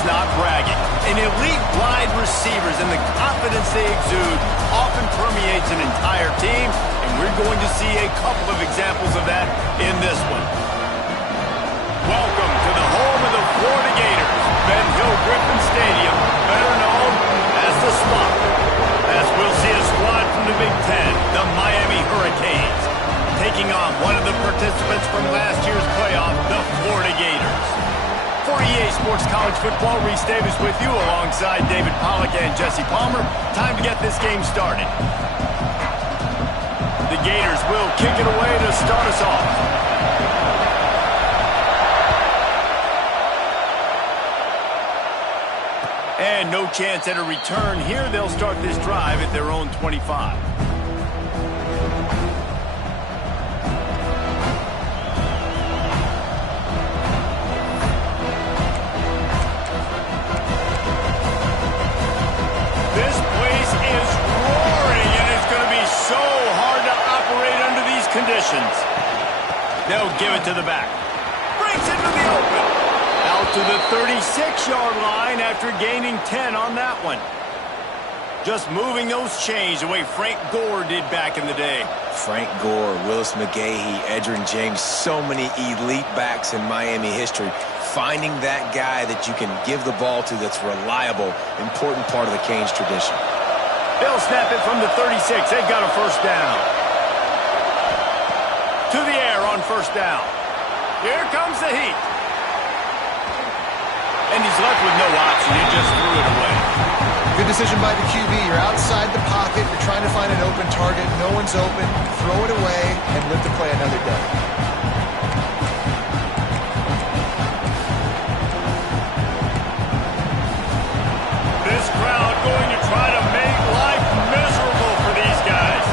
That's not bragging. An elite wide receivers and the confidence they exude often permeates an entire team, and we're going to see a couple of examples of that in this one. Welcome to the home of the Florida Gators, Ben Hill Griffin Stadium, better known as the Swamp. As we'll see a squad from the Big Ten, the Miami Hurricanes, taking on one of the participants from last year's playoff, the Florida Gators. For EA Sports College Football, Reese Davis with you alongside David Pollack and Jesse Palmer. Time to get this game started. The Gators will kick it away to start us off. And no chance at a return here. They'll start this drive at their own 25. This place is roaring, and it's going to be so hard to operate under these conditions. They'll give it to the back. Breaks into the open. Out to the 36-yard line after gaining 10 on that one. Just moving those chains the way Frank Gore did back in the day. Frank Gore, Willis McGahee, Edgerrin James, so many elite backs in Miami history. Finding that guy that you can give the ball to that's reliable, important part of the Canes tradition. They'll snap it from the 36. They've got a first down. To the air on first down. Here comes the heat. And he's left with no option. He just threw it away. Good decision by the QB. You're outside the pocket. You're trying to find an open target. No one's open. Throw it away and live to play another day. This crowd going to try to make life miserable for these guys.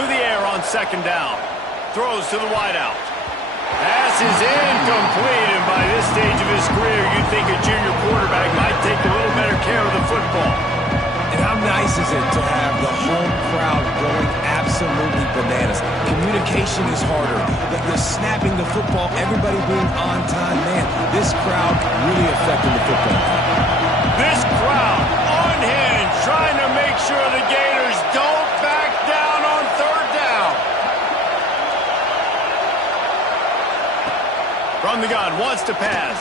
To the air on second down. Throws to the wideout. Pass is incomplete, and by this stage of his career, you'd think a junior quarterback might take a little better care of the football. And how nice is it to have the home crowd going absolutely bananas? Communication is harder. The snapping the football, everybody being on time, man, this crowd really affecting the football. This crowd unhinged, trying to make sure the Gators don't back down on third down. From the gun, wants to pass.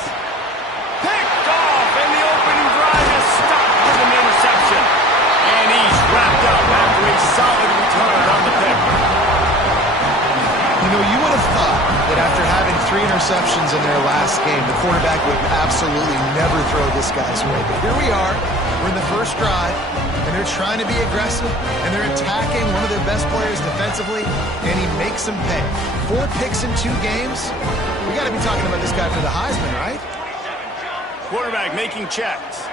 Picked off, and the opening drive is stopped with an interception. And he's wrapped up after a solid return on the pick. You know, you would have thought that after having 3 interceptions in their last game, the quarterback would absolutely never throw this guy's way. But here we are. We're in the first drive, and they're trying to be aggressive, and they're attacking one of their best players defensively, and he makes them pay. 4 picks in 2 games. We got to be talking about this guy for the Heisman, right? Quarterback making checks.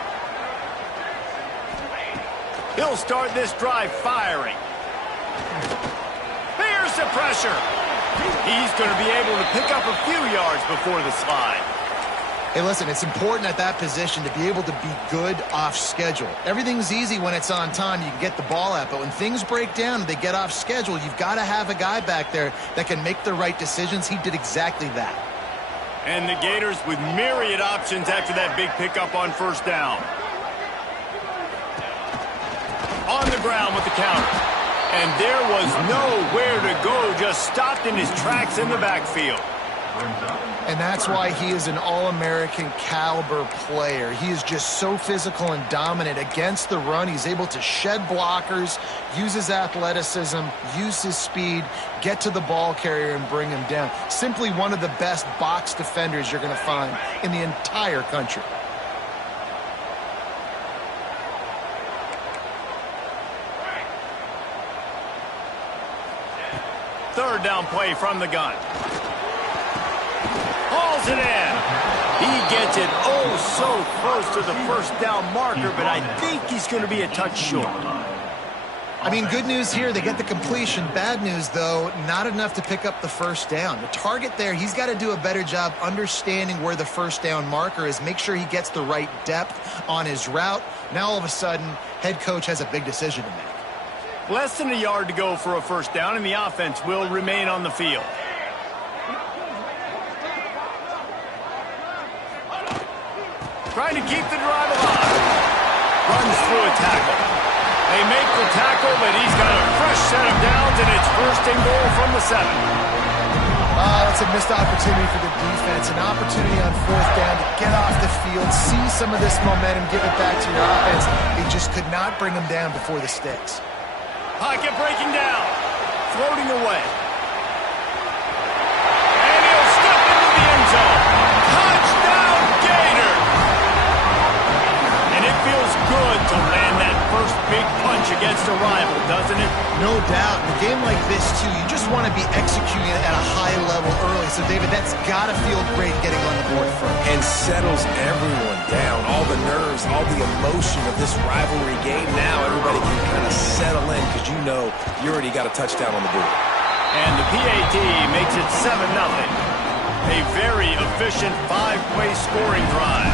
He'll start this drive firing. Here's the pressure. He's going to be able to pick up a few yards before the slide. Hey, listen, it's important at that position to be able to be good off schedule. Everything's easy when it's on time. You can get the ball out. But when things break down and they get off schedule, you've got to have a guy back there that can make the right decisions. He did exactly that. And the Gators with myriad options after that big pickup on first down. On the ground with the counter. And there was nowhere to go, just stopped in his tracks in the backfield. And that's why he is an All-American caliber player. He is just so physical and dominant against the run. He's able to shed blockers, use his athleticism, use his speed, get to the ball carrier and bring him down. Simply one of the best box defenders you're going to find in the entire country. Third down play from the gun. Hauls it in. He gets it so close to the first down marker, but I think he's going to be a touch short. I mean, good news here, they get the completion. Bad news, though, not enough to pick up the first down. The target there, he's got to do a better job understanding where the first down marker is, make sure he gets the right depth on his route. Now, all of a sudden, head coach has a big decision to make. Less than a yard to go for a first down, and the offense will remain on the field. to keep the drive alive. Runs through a tackle. They make the tackle, but he's got a fresh set of downs, and it's first and goal from the 7. That's a missed opportunity for the defense. An opportunity on 4th down to get off the field, see some of this momentum, give it back to your offense. They just could not bring them down before the sticks. Pocket breaking down. Floating away. And he'll step into the end zone. Touchdown, Gators! And it feels good to land that first big punch against a rival, doesn't it? No doubt. In a game like this, too, you just want to be executing it at a high level early. So, David, that's got to feel great getting on the board first. And settles everyone down. All the nerves, all the emotion of this rivalry game. Now everybody can kind of settle in because you know you already got a touchdown on the board. And the PAT makes it 7-0. A very efficient 5-play scoring drive.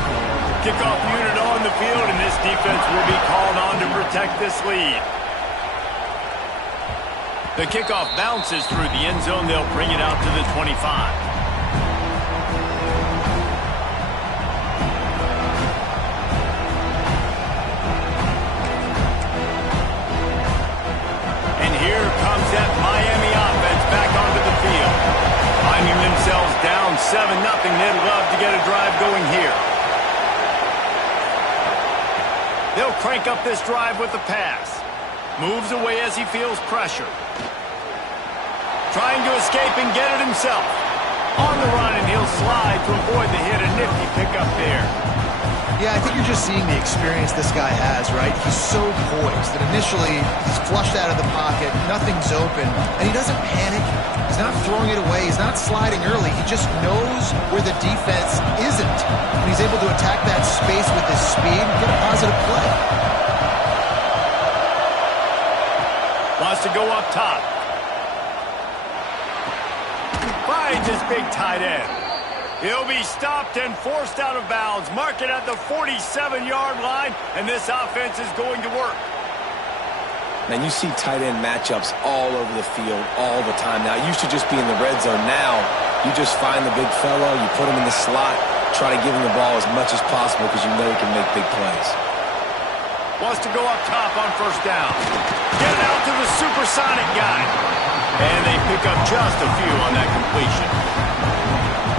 Kickoff unit on the field, and this defense will be called on to protect this lead. The kickoff bounces through the end zone. They'll bring it out to the 25. And here comes that Miami offense back onto the field. Finding themselves down 7-0. They'd love to get a drive going here. They'll crank up this drive with the pass. Moves away as he feels pressure. Trying to escape and get it himself. On the run, and he'll slide to avoid the hit. A nifty pickup there. Yeah, I think you're just seeing the experience this guy has, right? He's so poised that initially he's flushed out of the pocket, nothing's open, and he doesn't panic. He's not throwing it away. He's not sliding early. He just knows where the defense isn't. And he's able to attack that space with his speed and get a positive play. Wants to go up top. Finds his big tight end. He'll be stopped and forced out of bounds. Mark it at the 47-yard line, and this offense is going to work. Man, you see tight end matchups all over the field all the time now. It used to just be in the red zone. Now, you just find the big fellow, you put him in the slot, try to give him the ball as much as possible because you know he can make big plays. Wants to go up top on first down. Get it out to the supersonic guy. And they pick up just a few on that completion.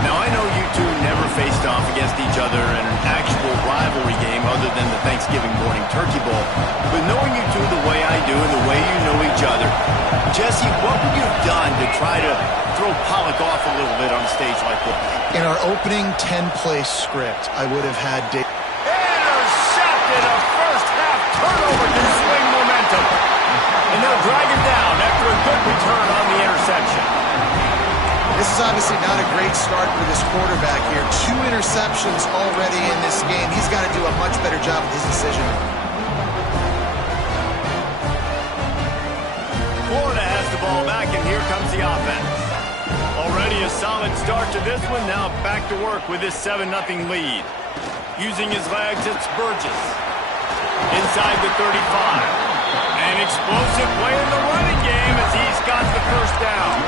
Now, I know you two never faced off against each other in an actual rivalry game other than the Thanksgiving morning turkey bowl. But knowing you two the way I do and the way you know each other, Jesse, what would you have done to try to throw Pollock off a little bit on a stage like this? In our opening 10-play script, I would have had Dave. Intercepted, a first-half turnover to swing momentum. And they'll drag him down after a good return on the interception. This is obviously not a great start for this quarterback here. 2 interceptions already in this game. He's got to do a much better job with his decision. Florida has the ball back, and here comes the offense. Already a solid start to this one. Now back to work with this 7-0 lead. Using his legs, it's Burgess. Inside the 35. An explosive play in the running game as he's got the first down.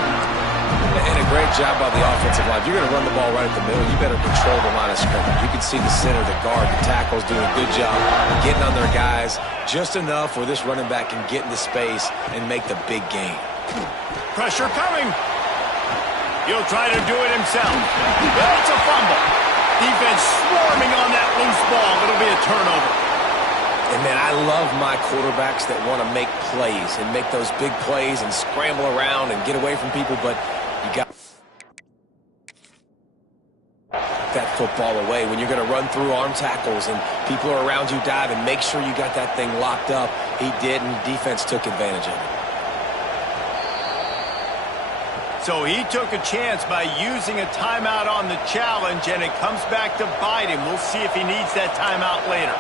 And a great job by the offensive line. If you're going to run the ball right at the middle, you better control the line of scrimmage. You can see the center, the guard, the tackles doing a good job getting on their guys just enough where this running back can get into space and make the big gain. Pressure coming. He'll try to do it himself. It's a fumble. Defense swarming on that loose ball. It'll be a turnover. And, man, I love my quarterbacks that want to make plays and make those big plays and scramble around and get away from people, but you got that football away when you're going to run through arm tackles and people are around you diving. Make sure you got that thing locked up. He did, and defense took advantage of it. So he took a chance by using a timeout on the challenge, and it comes back to bite him. We'll see if he needs that timeout later.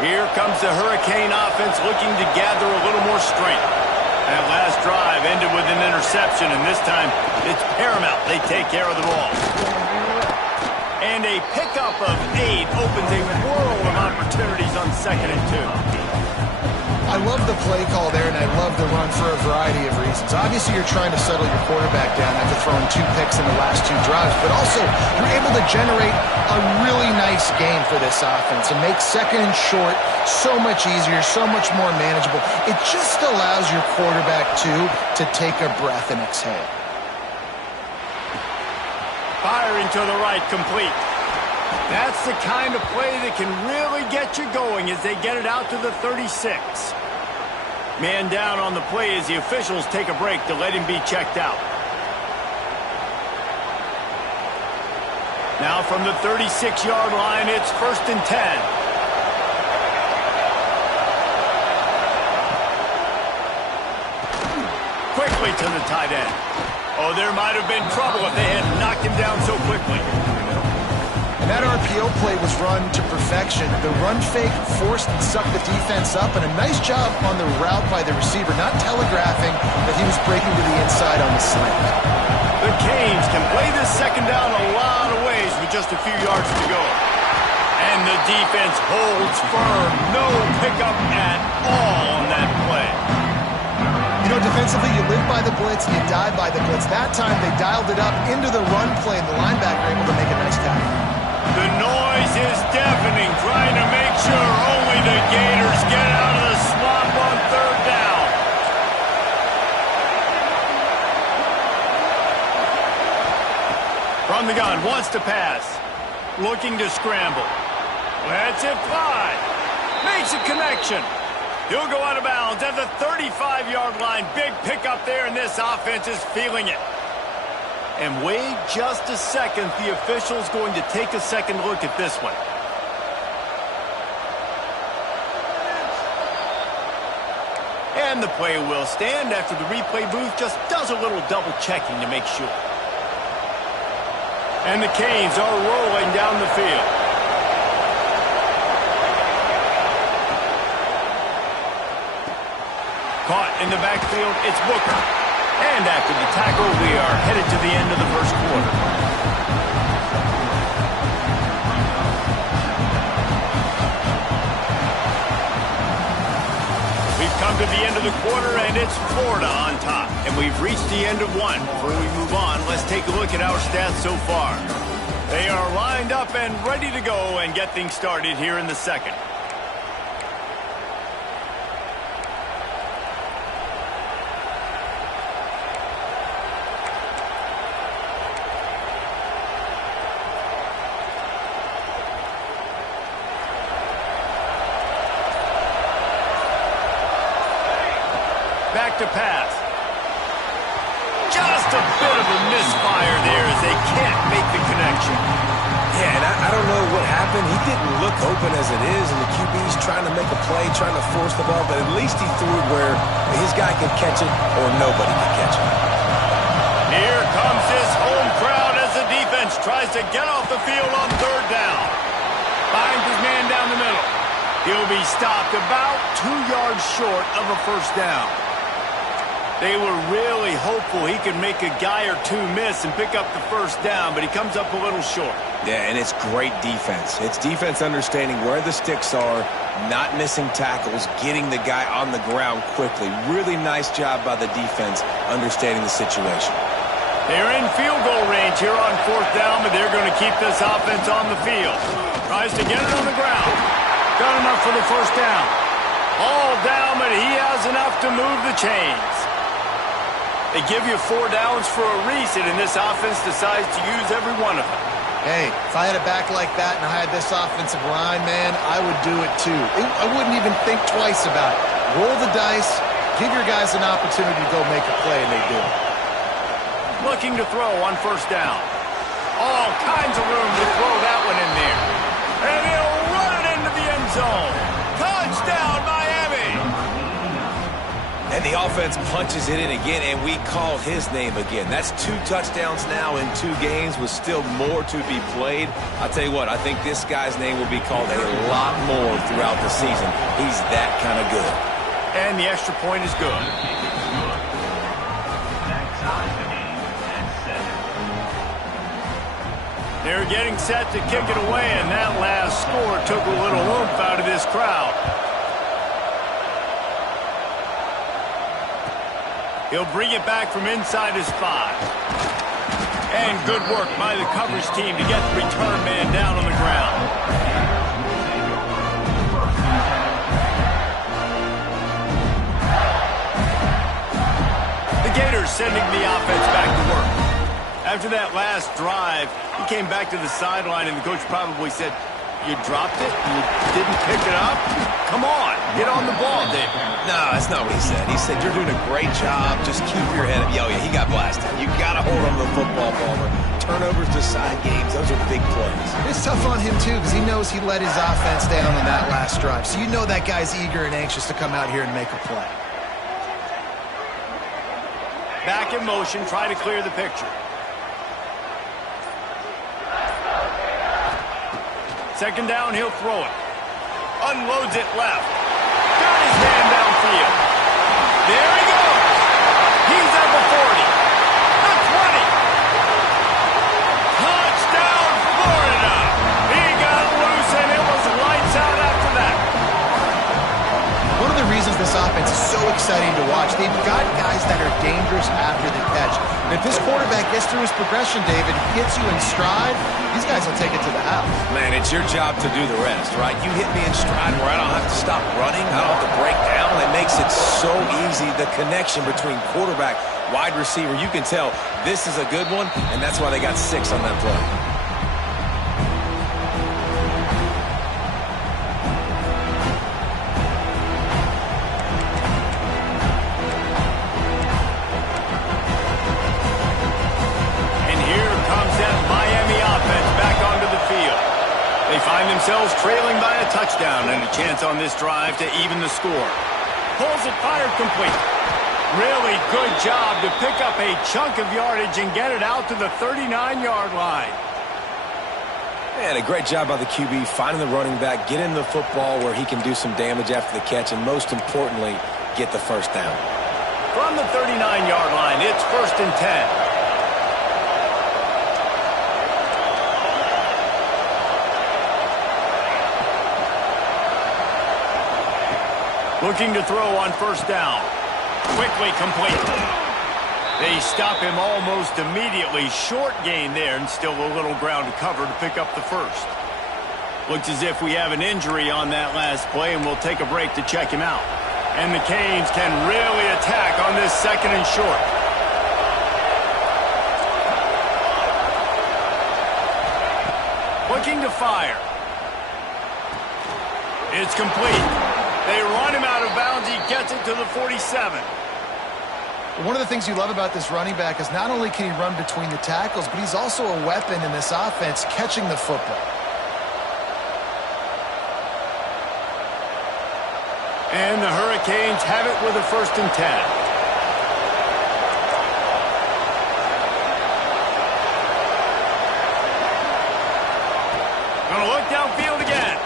Here comes the Hurricane offense looking to gather a little more strength. That last drive ended with an interception, and this time it's paramount they take care of the ball. And a pickup of 8 opens a world of opportunities on 2nd and 2. I love the play call there, and I love the run for a variety of reasons. Obviously, you're trying to settle your quarterback down after throwing 2 picks in the last 2 drives, but also you're able to generate a really nice game for this offense and make second and short so much easier, so much more manageable. It just allows your quarterback, too, to take a breath and exhale. Firing to the right, complete. That's the kind of play that can really get you going as they get it out to the 36. Man down on the play as the officials take a break to let him be checked out. Now from the 36-yard line, it's 1st and 10. Quickly to the tight end. Oh, there might have been trouble if they had knocked him down so quickly. And that RPO play was run to perfection. The run fake forced and sucked the defense up, and a nice job on the route by the receiver, not telegraphing that he was breaking to the inside on the slant. The Canes can play this second down a lot of ways with just a few yards to go. And the defense holds firm. No pickup at all on that play. You know, defensively, you live by the blitz, you die by the blitz. That time, they dialed it up into the run play, and the linebacker able to make a nice tackle. The noise is deafening, trying to make sure only the Gators get out of the swamp on 3rd down. From the gun, wants to pass. Looking to scramble. Lets it fly. Makes a connection. He'll go out of bounds at the 35-yard line. Big pickup there, and this offense is feeling it. And wait just a second. The official's going to take a second look at this one. And the play will stand after the replay booth just does a little double checking to make sure. And the Canes are rolling down the field. Caught in the backfield, it's Booker. And after the tackle, we are headed to the end of the 1st quarter. We've come to the end of the quarter, and it's Florida on top. And we've reached the end of one. Before we move on, let's take a look at our stats so far. They are lined up and ready to go and get things started here in the 2nd. Back to pass. Just a bit of a misfire there as they can't make the connection. Yeah, and I don't know what happened. He didn't look open as it is, and the QB's trying to make a play, trying to force the ball, but at least he threw it where his guy could catch it or nobody could catch it. Here comes this home crowd as the defense tries to get off the field on 3rd down. Finds his man down the middle. He'll be stopped about 2 yards short of a 1st down. They were really hopeful he could make a guy or 2 miss and pick up the 1st down, but he comes up a little short. Yeah, and it's great defense. It's defense understanding where the sticks are, not missing tackles, getting the guy on the ground quickly. Really nice job by the defense understanding the situation. They're in field goal range here on 4th down, but they're going to keep this offense on the field. Tries to get it on the ground. Got enough for the 1st down. All down, but he has enough to move the chains. They give you 4 downs for a reason, and this offense decides to use every one of them. Hey, if I had a back like that and I had this offensive line, man, I would do it too. I wouldn't even think twice about it. Roll the dice, give your guys an opportunity to go make a play, and they do. Looking to throw on 1st down. All kinds of room to throw that one in there. And he'll run it into the end zone. Touchdown, Miami! And the offense punches it in again, and we call his name again. That's 2 touchdowns now in 2 games with still more to be played. I'll tell you what, I think this guy's name will be called a lot more throughout the season. He's that kind of good. And the extra point is good. They're getting set to kick it away, and that last score took a little oomph out of this crowd. He'll bring it back from inside his 5. And good work by the coverage team to get the return man down on the ground. The Gators sending the offense back to work. After that last drive, he came back to the sideline, and the coach probably said, "You dropped it? You didn't pick it up? Come on, get on the ball, David." No, that's not what he said. He said, "You're doing a great job. Just keep your head up." Yeah, he got blasted. You got to hold on to the football, Palmer. Turnovers decide games. Those are big plays. It's tough on him, too, because he knows he let his offense down on that last drive. So you know that guy's eager and anxious to come out here and make a play. Back in motion, try to clear the picture. Second down, he'll throw it. Unloads it left. Got his man downfield. There he goes. He's at the 40. The 20. Touchdown, Florida. He got loose, and it was lights out after that. One of the reasons this offense is so exciting to watch, they've got guys that are dangerous after the catch. And if this quarterback gets through his progression, David, gets you in stride, these guys will take it to the house. Man, it's your job to do the rest, right? You hit me in stride where I don't have to stop running. I don't have to break down. It makes it so easy, the connection between quarterback, wide receiver. You can tell this is a good one, and that's why they got 6 on that play. They find themselves trailing by a touchdown and a chance on this drive to even the score. Pulls it, fired complete. Really good job to pick up a chunk of yardage and get it out to the 39-yard line. And a great job by the QB finding the running back, getting the football where he can do some damage after the catch, and most importantly, get the first down. From the 39-yard line, it's 1st and 10. Looking to throw on 1st down. Quickly complete. They stop him almost immediately. Short gain there, and still a little ground to cover to pick up the first. Looks as if we have an injury on that last play, and we'll take a break to check him out. And the Canes can really attack on this 2nd and short. Looking to fire. It's complete. They run him out of bounds. He gets it to the 47. One of the things you love about this running back is not only can he run between the tackles, but he's also a weapon in this offense catching the football. And the Hurricanes have it with a 1st and 10. Gonna look downfield again.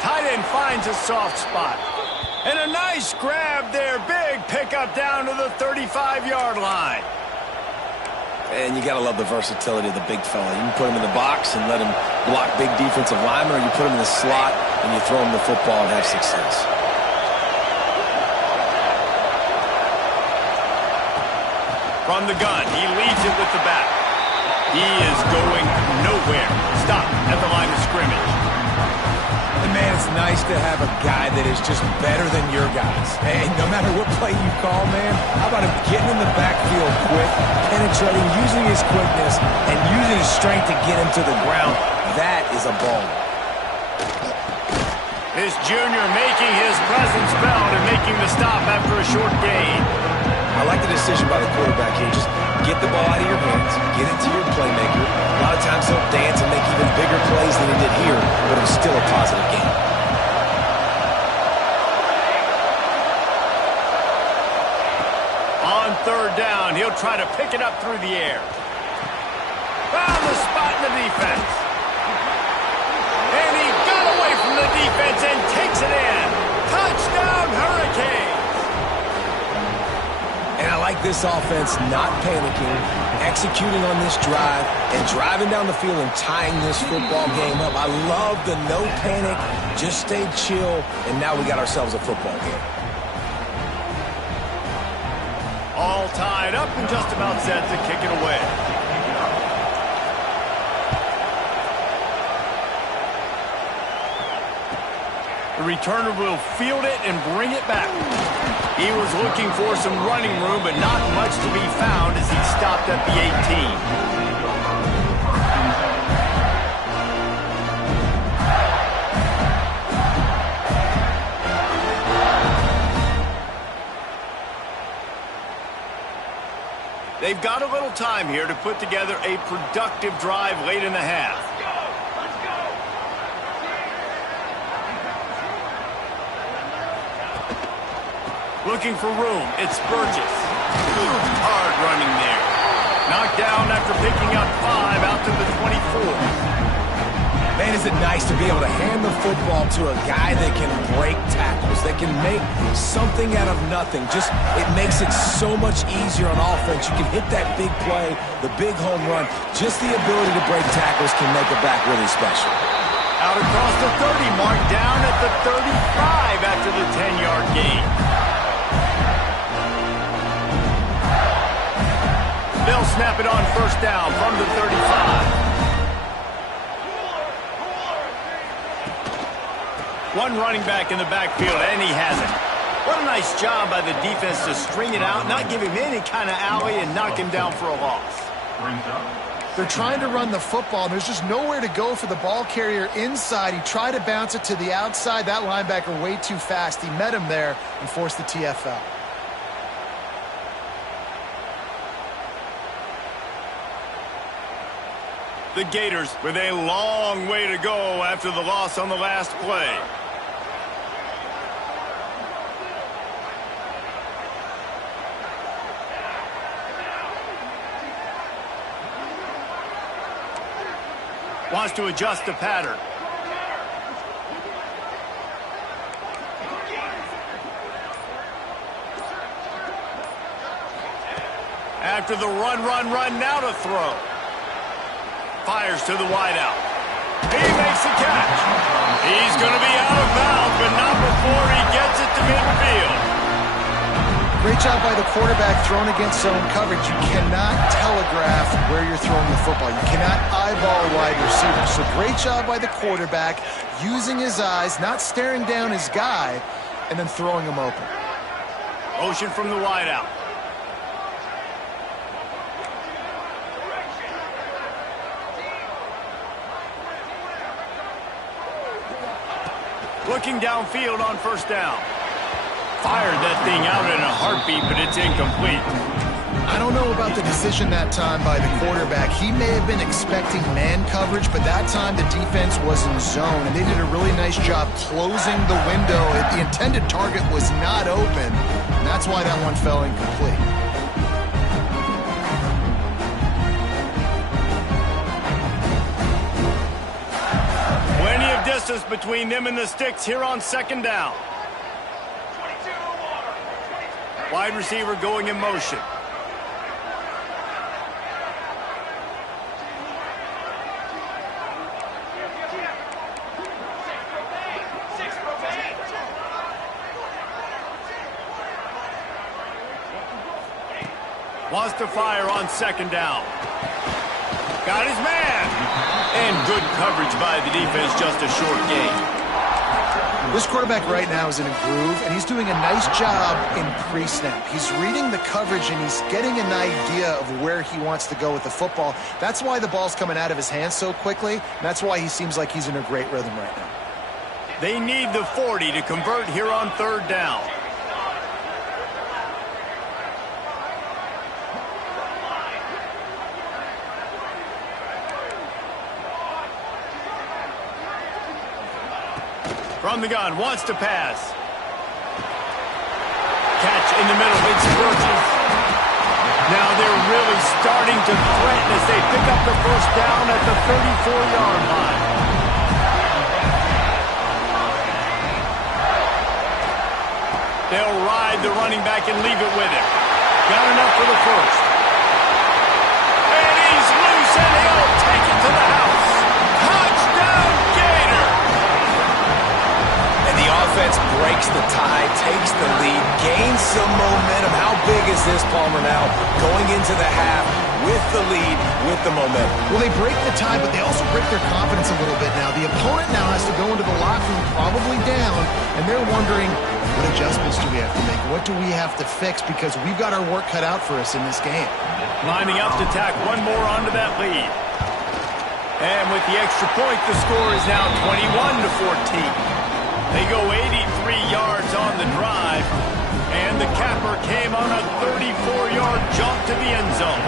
Tight end finds a soft spot. And a nice grab there. Big pickup down to the 35-yard line. And you got to love the versatility of the big fella. You can put him in the box and let him block big defensive linemen, or you put him in the slot and you throw him the football and have success. From the gun, he leads it with the back. He is going nowhere. Stop at the line of scrimmage. And man, it's nice to have a guy that is just better than your guys. Hey, no matter what play you call, man, how about him getting in the backfield quick, penetrating, using his quickness, and using his strength to get him to the ground? That is a ball. This junior making his presence felt and making the stop after a short gain. I like the decision by the quarterback here. Just get the ball out of your hands, get it to your playmaker. A lot of times he'll dance and make even bigger plays than he did here, but it was still a positive game. On 3rd down, he'll try to pick it up through the air. Found the spot in the defense. And he got away from the defense and takes it in. Touchdown, Hurricanes. And I like this offense not panicking, executing on this drive, and driving down the field and tying this football game up. I love the no panic, just stay chill, and now we got ourselves a football game. All tied up and just about set to kick it away. The returner will field it and bring it back. He was looking for some running room, but not much to be found as he stopped at the 18. They've got a little time here to put together a productive drive late in the half. Looking for room. It's Burgess. Hard running there. Knocked down after picking up 5 out to the 24. Man, is it nice to be able to hand the football to a guy that can break tackles, that can make something out of nothing. Just, it makes it so much easier on offense. You can hit that big play, the big home run. Just the ability to break tackles can make a back really special. Out across the 30 mark, down at the 35 after the 10-yard gain. They'll snap it on first down from the 35. One running back in the backfield, and he has it. What a nice job by the defense to string it out, not give him any kind of alley, and knock him down for a loss. They're trying to run the football, and there's just nowhere to go for the ball carrier inside. He tried to bounce it to the outside. That linebacker way too fast. He met him there and forced the TFL. The Gators with a long way to go after the loss on the last play. Wants to adjust the pattern. After the run, now to throw. Fires to the wideout. He makes the catch. He's going to be out of bounds, but not before he gets it to midfield. Great job by the quarterback throwing against zone coverage. You cannot telegraph where you're throwing the football. You cannot eyeball a wide receiver. So great job by the quarterback using his eyes, not staring down his guy, and then throwing him open. Motion from the wideout. Looking downfield on first down. Fired that thing out in a heartbeat, but it's incomplete. I don't know about the decision that time by the quarterback. He may have been expecting man coverage, but that time the defense was in zone, and they did a really nice job closing the window. The intended target was not open, and that's why that one fell incomplete. Distance between them and the sticks here on second down. Wide receiver going in motion. Wants to fire on second down. Got his man. And good coverage by the defense, just a short gain. This quarterback right now is in a groove, and he's doing a nice job in pre-snap. He's reading the coverage, and he's getting an idea of where he wants to go with the football. That's why the ball's coming out of his hands so quickly, and that's why he seems like he's in a great rhythm right now. They need the 40 to convert here on third down. From the gun, wants to pass. Catch in the middle, it's Burgess. Now they're really starting to threaten as they pick up the first down at the 34-yard line. They'll ride the running back and leave it with him. Got enough for the first. And he's loose, and he'll take it to the house. Touchdown, Gator! The offense breaks the tie, takes the lead, gains some momentum. How big is this, Palmer, now going into the half with the lead, with the momentum. Well, they break the tie, but they also break their confidence a little bit now. The opponent now has to go into the locker room probably down, and they're wondering, what adjustments do we have to make? What do we have to fix? Because we've got our work cut out for us in this game. Lining up to tack one more onto that lead. And with the extra point, the score is now 21-14. They go 83 yards on the drive, and the capper came on a 34-yard jump to the end zone.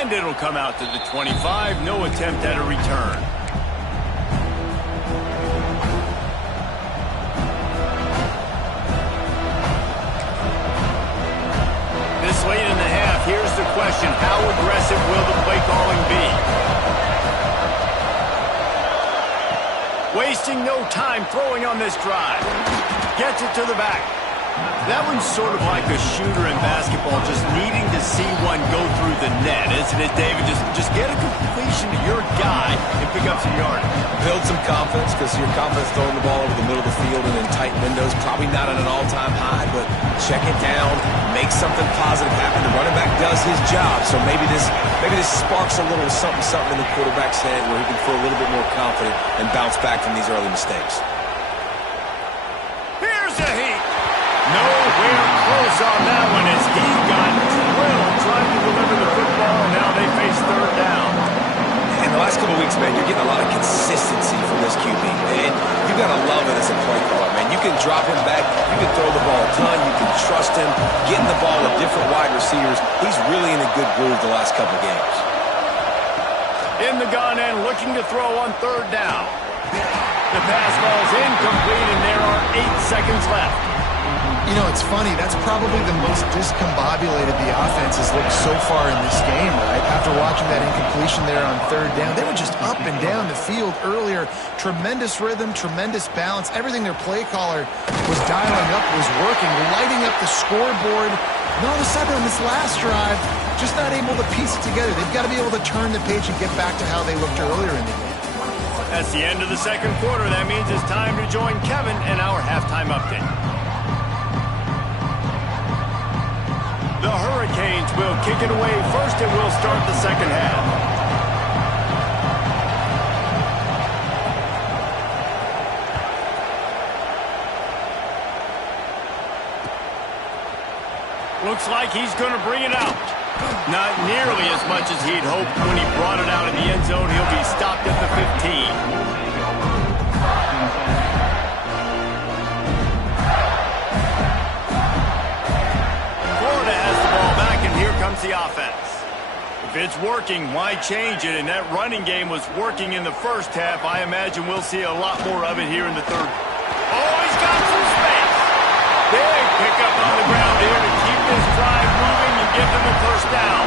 And it'll come out to the 25. No attempt at a return. This late in the half, here's the question. How aggressive will the play calling be? Wasting no time throwing on this drive. Gets it to the back. That one's sort of like a shooter in basketball, just needing to see one go through the net, isn't it, David? Just get a completion to your guy and pick up some yardage. Build some confidence, because your confidence throwing the ball over the middle of the field and in tight windows, probably not at an all-time high, but check it down, make something positive happen. The running back does his job, so maybe this sparks a little something in the quarterback's head where he can feel a little bit more confident and bounce back from these early mistakes. Here's a heat. Nowhere close on that one as he got drilled trying to deliver the football, and now they face third down. In the last couple of weeks, man, you're getting a lot of consistency from this QB, and you got to love it as a play caller, man. You can drop him back, you can throw the ball a ton, you can trust him, getting the ball with different wide receivers. He's really in a good groove the last couple of games. In the gun and looking to throw on third down. The pass ball's incomplete, and there are 8 seconds left. You know, it's funny. That's probably the most discombobulated the offense has looked so far in this game, right? After watching that incompletion there on third down, they were just up and down the field earlier. Tremendous rhythm, tremendous balance. Everything their play caller was dialing up was working, lighting up the scoreboard. And all of a sudden on this last drive, just not able to piece it together. They've got to be able to turn the page and get back to how they looked earlier in the game. That's the end of the second quarter. That means it's time to join Kevin in our halftime update. The Hurricanes will kick it away first, and we'll start the second half. Looks like he's going to bring it out. Not nearly as much as he'd hoped when he brought it out in the end zone. He'll be stopped at the 15. The offense. If it's working, why change it? And that running game was working in the first half. I imagine we'll see a lot more of it here in the third. Oh, he's got some space. Big pickup on the ground here to keep this drive moving and give them a first down.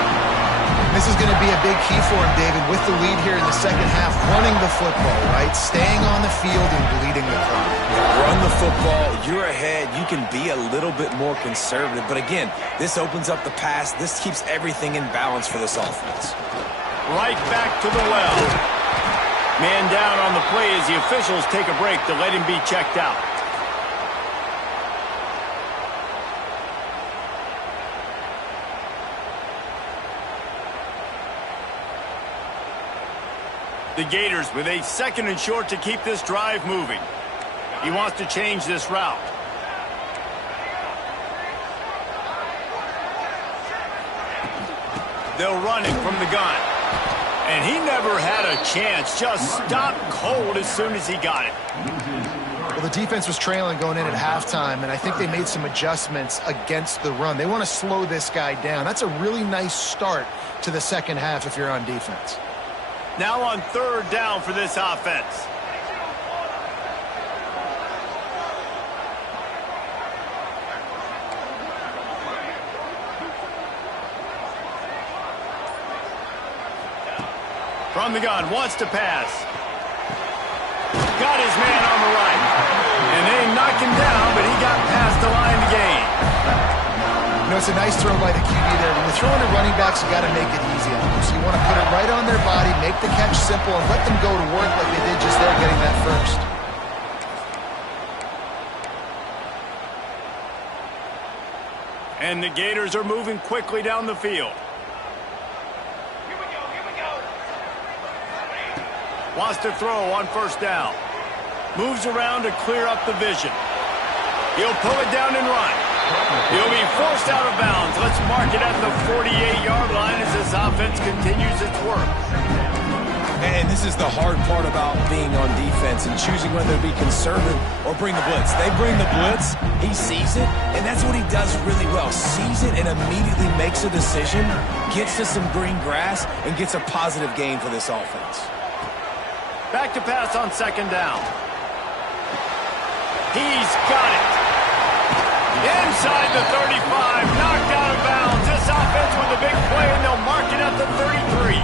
This is going to be a big key for him, David, with the lead here in the second half, running the football, right? Staying on the field and bleeding the clock. Run the football, you're ahead, you can be a little bit more conservative. But again, this opens up the pass. This keeps everything in balance for this offense. Right back to the well. Man down on the play as the officials take a break to let him be checked out. The Gators with a 2nd and short to keep this drive moving. He wants to change this route. They'll run it from the gun. And he never had a chance. Just stopped cold as soon as he got it. Well, the defense was trailing going in at halftime, and I think they made some adjustments against the run. They want to slow this guy down. That's a really nice start to the second half if you're on defense. Now on third down for this offense. From the gun, wants to pass. Got his man on the right. And they knocked him down, but he got past the line to gain. You know, it's a nice throw by the QB there. When you're throwing to running backs, you got to make it easy on them. So you want to put it right on their body, make the catch simple, and let them go to work like they did just there getting that first. And the Gators are moving quickly down the field. Wants to throw on first down. Moves around to clear up the vision. He'll pull it down and run. He'll be forced out of bounds. Let's mark it at the 48-yard line as this offense continues its work. And this is the hard part about being on defense and choosing whether to be conservative or bring the blitz. They bring the blitz, he sees it, and that's what he does really well. Sees it and immediately makes a decision, gets to some green grass, and gets a positive gain for this offense. Back to pass on second down. He's got it. Inside the 35, knocked out of bounds. This offense with a big play, and they'll mark it at the 33.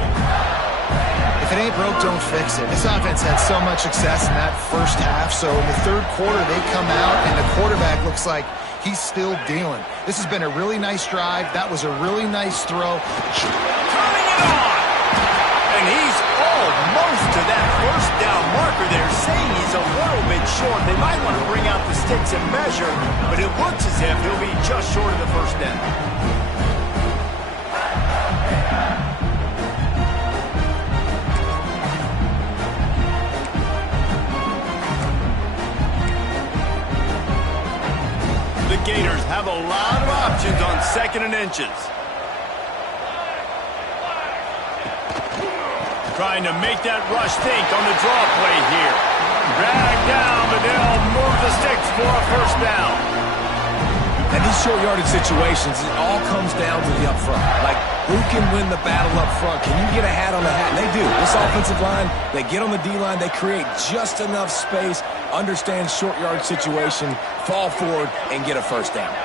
If it ain't broke, don't fix it. This offense had so much success in that first half, so in the third quarter they come out and the quarterback looks like he's still dealing. This has been a really nice drive. That was a really nice throw. Turning it on! And he's almost to that first down marker there, saying he's a little bit short. They might want to bring out the sticks and measure, but it looks as if he'll be just short of the first down. The Gators have a lot of options on second and inches. Trying to make that rush think on the draw play here. Dragged down, but they'll move the sticks for a first down. And these short yardage situations, it all comes down to the up front. Like, who can win the battle up front? Can you get a hat on the hat? And they do. This offensive line, they get on the D-line, they create just enough space, understand short yardage situation, fall forward, and get a first down.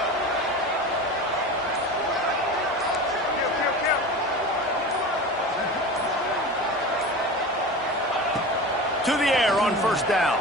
To the air on first down.